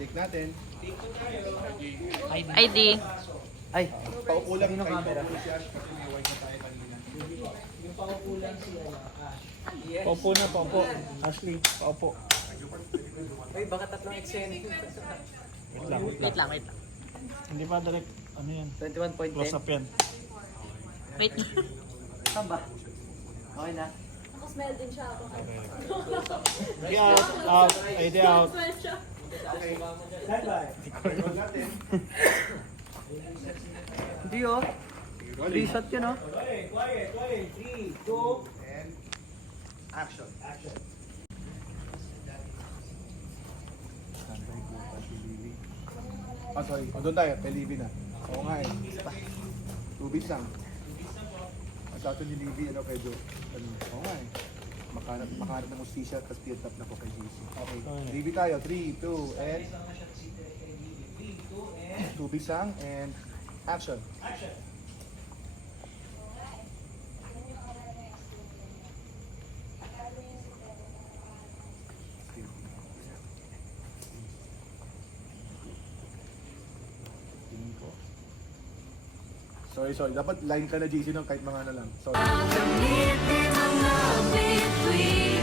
take natin. ID. Ay, Paupo lang Sino kayo camera? po siya kasi may white na tayo kanina. Paupo na, paupo. Ashley, paupo. ay baka tatlong eksena. Wait lang, wait Wait lang. lang, wait lang. Hindi pa direct, ano yan? 21.10. Close up yan. Wait lang. Saan ba? Okay na. Smell din siya ako. Ready out, out, ID out. Smell siya. Roll natin. Hindi oh. Three shot yun oh. And action. Standby po pa si Lily. Ah, sorry. O, doon tayo. Kay Libby na. Oo nga eh. 2 beats lang. At ato ni Libby, ano kay Joe. Ano, oo nga eh. Makahanap ng ustisya, tapos tiyan tap na po kay JC. Okay. Libby tayo. 3, 2, and... 2 beats lang, and action. Sorry. Dapat line ka na, JC, no? Kahit mga ano lang. Sorry. Gamitin ang love between